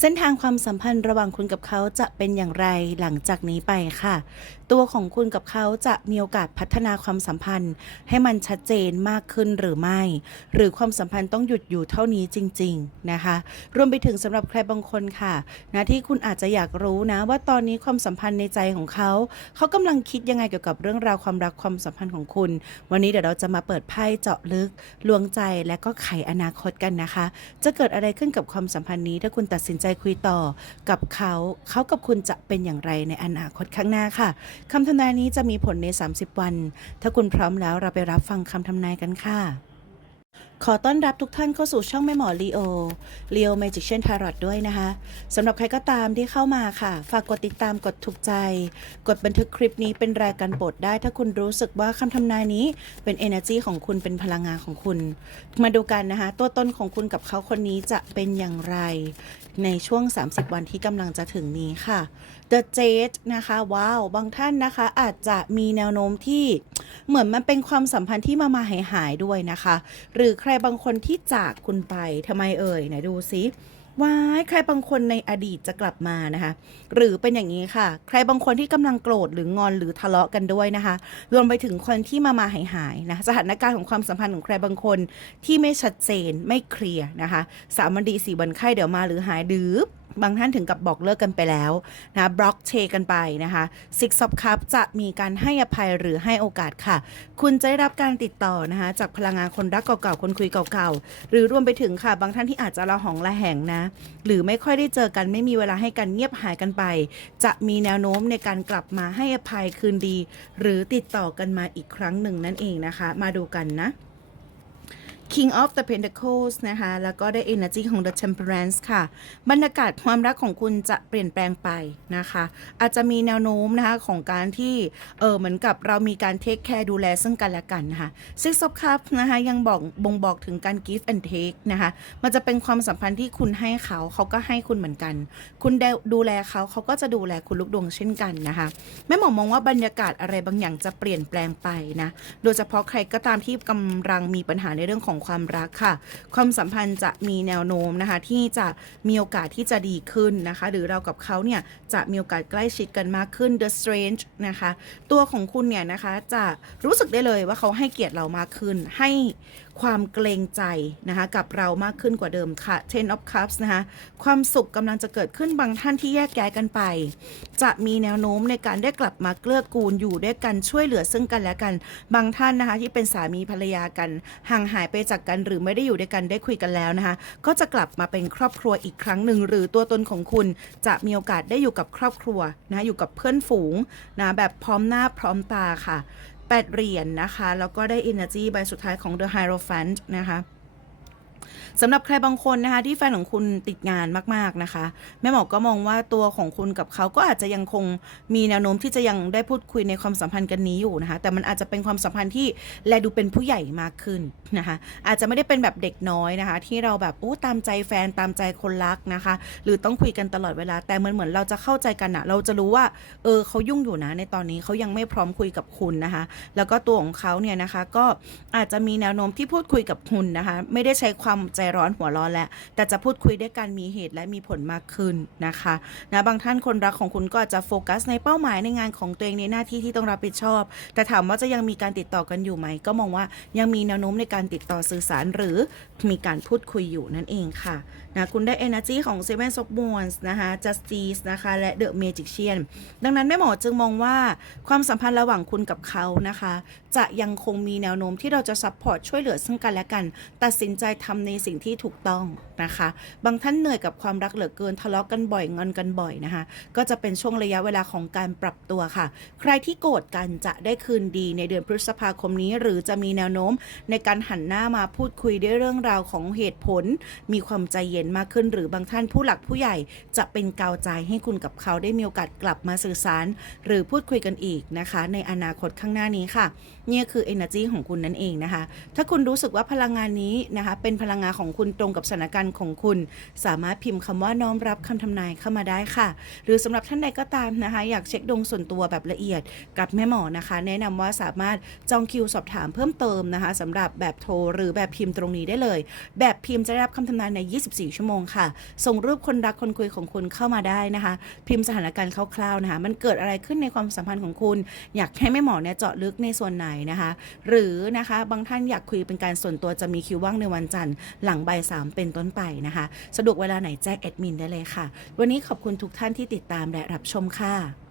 เส้นทางความสัมพันธ์ระหว่างคุณกับเขาจะเป็นอย่างไรหลังจากนี้ไปค่ะ ตัวของคุณกับเขาจะมีโอกาสพัฒนาความสัมพันธ์ ให้มันชัดเจนมากขึ้นหรือไม่ หรือความสัมพันธ์ต้องหยุดอยู่เท่านี้จริง ๆนะคะ รวมไปถึงสำหรับใครบางคนค่ะนะที่คุณอาจจะอยากรู้นะว่าตอนนี้ความสัมพันธ์ในใจของเขาเขากำลังคิดยังไงเกี่ยวกับเรื่องราวความรักความสัมพันธ์ของคุณ วันนี้เดี๋ยวเราจะมาเปิดไพ่เจาะลึกลวงใจและก็ไขอนาคตกันนะคะ จะเกิดอะไรขึ้นกับความสัมพันธ์นี้ถ้าคุณตัดสินใจคุยต่อกับเขาเขากับคุณจะเป็นอย่างไรในอนาคตข้างหน้าค่ะคำทำนายนี้จะมีผลใน 30 วัน ถ้าคุณพร้อมแล้วเราไปรับฟังคำทำนายกันค่ะ ขอต้อนรับทุกท่านเข้าสู่ช่องแม่หมอลีโอลีโอ Magic เชนทารอตด้วยนะคะสำหรับใครก็ตามที่เข้ามาค่ะ ฝากกดติดตามกดถูกใจ กดบันทึกคลิปนี้เป็นรายการบทได้ ถ้าคุณรู้สึกว่าคำทำนายนี้เป็น energy ของคุณเป็นพลังงานของคุณ มาดูกันนะคะ ตัวตนของคุณกับเขาคนนี้จะเป็นอย่างไร ในช่วง 30 วันที่กำลังจะถึงนี้ค่ะ The Jade นะคะว้าวบางท่านนะคะอาจจะมีแนวโน้มที่ เหมือนมันเป็นความสัมพันธ์ที่มามาหายหายด้วยนะคะ หรือใครบางคนที่จากคุณไปทำไมเอ่ยไหนดูซิว้ายใครบางคนในอดีตจะกลับมานะคะ หรือเป็นอย่างนี้ค่ะ ใครบางคนที่กำลังโกรธหรืองอนหรือทะเลาะกันด้วยนะคะ รวมไปถึงคนที่มามาหายหายนะสถานการณ์ของความสัมพันธ์ของใครบางคนที่ไม่ชัดเจนไม่เคลียร์นะคะสามวันดีสี่วันไข้เดี๋ยวมาหรือหายหรือ บางท่านถึงกับบอกเลิกกันไปแล้วนะบล็อกเชกันไปนะคะ Six of Cups จะมีการให้อภัยหรือให้โอกาสค่ะ คุณจะได้รับการติดต่อนะคะจากพลังงานคนรักเก่าๆคนคุยเก่าๆ หรือรวมไปถึงค่ะ บางท่านที่อาจจะละหองละแหงนะ หรือไม่ค่อยได้เจอกันไม่มีเวลาให้กันเงียบหายกันไป จะมีแนวโน้มในการกลับมาให้อภัยคืนดี หรือติดต่อกันมาอีกครั้งหนึ่งนั่นเองนะคะ มาดูกันนะ King of the Pentacles นะคะ แล้วก็ได้ Energy ของ The Temperance ค่ะ บรรยากาศความรักของคุณจะเปลี่ยนแปลงไปนะคะ อาจจะมีแนวโน้มนะคะ ของการที่ เออเหมือนกับเรามีการเทคแคร์ดูแลซึ่งกันและกันนะคะ Six of Cups นะคะ ยังบอกบ่งบอกถึงการ give and take นะคะ มันจะเป็นความสัมพันธ์ที่คุณให้เขา เขาก็ให้คุณเหมือนกัน คุณดูแลเขา เขาก็จะดูแลคุณลูกดวงเช่นกันนะคะ แม่หมอมองว่าบรรยากาศอะไรบางอย่างจะเปลี่ยนแปลงไปนะ โดยเฉพาะใครก็ตามที่กำลังมีปัญหาในเรื่องของของความรักค่ะ ความสัมพันธ์จะมีแนวโน้มนะคะที่จะมีโอกาสที่จะดีขึ้นนะคะ หรือเรากับเขาเนี่ยจะมีโอกาสใกล้ชิดกันมากขึ้น The Strange นะคะ ตัวของคุณเนี่ยนะคะจะรู้สึกได้เลยว่าเขาให้เกียรติเรามากขึ้น ให้ความเกรงใจนะคะกับเรามากขึ้นกว่าเดิมค่ะ Ten of Cups นะคะความสุขกำลังจะเกิดขึ้นบางท่านที่แยกย้ายกันไป จะมีแนวโน้มในการได้กลับมาเกลื้อกูลอยู่ด้วยกันช่วยเหลือซึ่งกันและกัน บางท่านนะคะที่เป็นสามีภรรยากันห่างหายไปจากกันหรือไม่ได้อยู่ด้วยกันได้คุยกันแล้วนะคะ ก็จะกลับมาเป็นครอบครัวอีกครั้งหนึ่ง หรือตัวตนของคุณจะมีโอกาสได้อยู่กับครอบครัวนะคะอยู่กับเพื่อนฝูงนะแบบพร้อมหน้าพร้อมตาค่ะแปดเหรียญนะคะ แล้วก็ได้ energy ใบสุดท้ายของ the hierophant นะคะ สำหรับใครบางคนนะคะ ที่แฟนของคุณติดงานมาก ๆ นะคะ แม่หมอก็มองว่าตัวของคุณกับเขาก็อาจจะยังคงมีแนวโน้มที่จะยังได้พูดคุยในความสัมพันธ์กันนี้อยู่นะคะ แต่มันอาจจะเป็นความสัมพันธ์ที่แลดูเป็นผู้ใหญ่มากขึ้นนะคะ อาจจะไม่ได้เป็นแบบเด็กน้อยนะคะ ที่เราแบบโอ้ตามใจแฟนตามใจคนรักนะคะ หรือต้องคุยกันตลอดเวลา แต่เหมือนเหมือนเราจะเข้าใจกันอะเราจะรู้ว่าเออเขายุ่งอยู่นะในตอนนี้เขายังไม่พร้อมคุยกับคุณนะคะ แล้วก็ตัวของเขาเนี่ยนะคะก็อาจจะมีแนวโน้มที่พูดคุยกับคุณนะคะ ไม่ได้ใช้ความใจร้อนหัวร้อนแล้วแต่จะพูดคุยด้วยการมีเหตุและมีผลมากขึ้นนะคะนะบางท่านคนรักของคุณก็จะโฟกัสในเป้าหมายในงานของตัวเองในหน้าที่ที่ต้องรับผิดชอบ แต่ถามว่าจะยังมีการติดต่อกันอยู่ไหม ก็มองว่ายังมีแนวโน้มในการติดต่อสื่อสารหรือมีการพูดคุยอยู่นั่นเองค่ะ นะคุณได้ energy ของ Seven of Wands นะคะ Justice นะคะและ The Magician ดังนั้นแม่หมอจึงมองว่าความสัมพันธ์ระหว่างคุณกับเขานะคะ จะยังคงมีแนวโน้มที่เราจะซัพพอร์ตช่วยเหลือซึ่งกันและกัน ตัดสินใจทำในสิ่งที่ถูกต้องนะคะ บางท่านเหนื่อยกับความรักเหลือเกินทะเลาะกันบ่อยงอนกันบ่อยนะคะ ก็จะเป็นช่วงระยะเวลาของการปรับตัวค่ะ ใครที่โกรธกันจะได้คืนดีในเดือนพฤษภาคมนี้ หรือจะมีแนวโน้มในการหันหน้ามาพูดคุยด้วยเรื่องราวของเหตุผล มีความใจเย็นมากขึ้น หรือบางท่านผู้หลักผู้ใหญ่จะเป็นกาวใจให้คุณกับเขาได้มีโอกาสกลับมาสื่อสาร หรือพูดคุยกันอีกนะคะ ในอนาคตข้างหน้านี้ค่ะเนี่ยคือ energy ของคุณนั่นเองนะคะ ถ้าคุณรู้สึกว่าพลังงานนี้นะคะ เป็นพลังงานของคุณตรงกับสถานการณ์ของคุณ สามารถพิมพ์คำว่าน้อมรับคำทำนายเข้ามาได้ค่ะ หรือสำหรับท่านใดก็ตามนะคะ อยากเช็คดวงส่วนตัวแบบละเอียดกับแม่หมอนะคะ แนะนำว่าสามารถจองคิวสอบถามเพิ่มเติมนะคะสำหรับแบบโทรหรือแบบพิมพ์ตรงนี้ได้เลย แบบพิมพ์จะได้รับคำทำนายใน 24 24 ชั่วโมงค่ะ ส่งรูปคนรักคนคุยของคุณเข้ามาได้นะคะ พิมพ์สถานการณ์คร่าวๆนะคะ มันเกิดอะไรขึ้นในความสัมพันธ์ของคุณ อยากให้แม่หมอเนี่ยเจาะลึกในส่วนไหนนะคะ หรือนะคะบางท่านอยากคุยเป็นการส่วนตัวจะมีคิวว่างในวันจันทร์ หลังบ่ายสามเป็นต้นไปนะคะ สะดวกเวลาไหนแจ้งแอดมินได้เลยค่ะ วันนี้ขอบคุณทุกท่านที่ติดตามและรับชมค่ะ